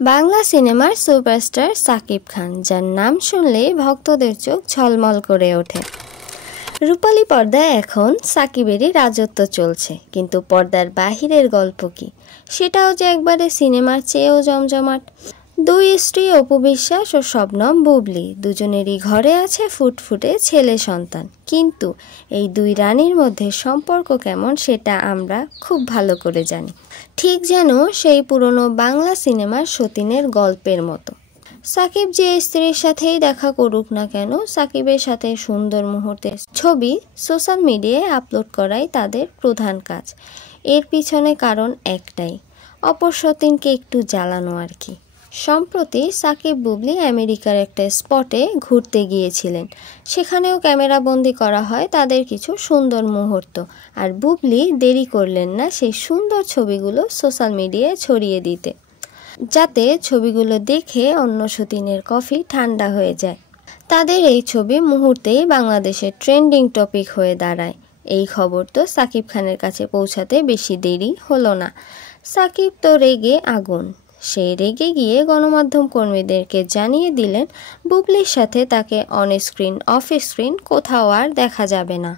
বাংলা সিনেমার সুপারস্টার সাকিব খান, যার নাম শুনলেই ভক্তদের চোখ ঝলমল করে ওঠে। রূপালী পর্দায় এখন সাকিবেরই রাজত্ব চলছে, কিন্তু পর্দার বাহিরের গল্প কি, সেটাও যে একবারে সিনেমার চেয়েও জমজমাট। দুই স্ত্রী অপু বিশ্বাস ও শবনম বুবলি, দুজনেরই ঘরে আছে ফুটফুটে ছেলে সন্তান, কিন্তু এই দুই রানীর মধ্যে সম্পর্ক কেমন সেটা আমরা খুব ভালো করে জানি। ঠিক যেন সেই পুরনো বাংলা সিনেমার সতীনের গল্পের মতো। সাকিব যে স্ত্রীর সাথেই দেখা করুক না কেন, সাকিবের সাথে সুন্দর মুহূর্তের ছবি সোশ্যাল মিডিয়ায় আপলোড করাই তাদের প্রধান কাজ। এর পিছনে কারণ একটাই, অপর সতীনকে একটু জ্বালানো আর কি। সম্প্রতি সাকিব বুবলি আমেরিকার একটা স্পটে ঘুরতে গিয়েছিলেন, সেখানেও ক্যামেরাবন্দি করা হয় তাদের কিছু সুন্দর মুহূর্ত, আর বুবলি দেরি করলেন না সেই সুন্দর ছবিগুলো সোশ্যাল মিডিয়ায় ছড়িয়ে দিতে, যাতে ছবিগুলো দেখে অন্য সতীনের কফি ঠান্ডা হয়ে যায়। তাদের এই ছবি মুহূর্তেই বাংলাদেশের ট্রেন্ডিং টপিক হয়ে দাঁড়ায়। এই খবর তো সাকিব খানের কাছে পৌঁছাতে বেশি দেরি হলো না। সাকিব তো রেগে আগুন, সে রেগে গিয়ে গণমাধ্যম কর্মীদেরকে জানিয়ে দিলেন বুবলির সাথে তাকে অন স্ক্রিন অফ স্ক্রিন কোথাও আর দেখা যাবে না।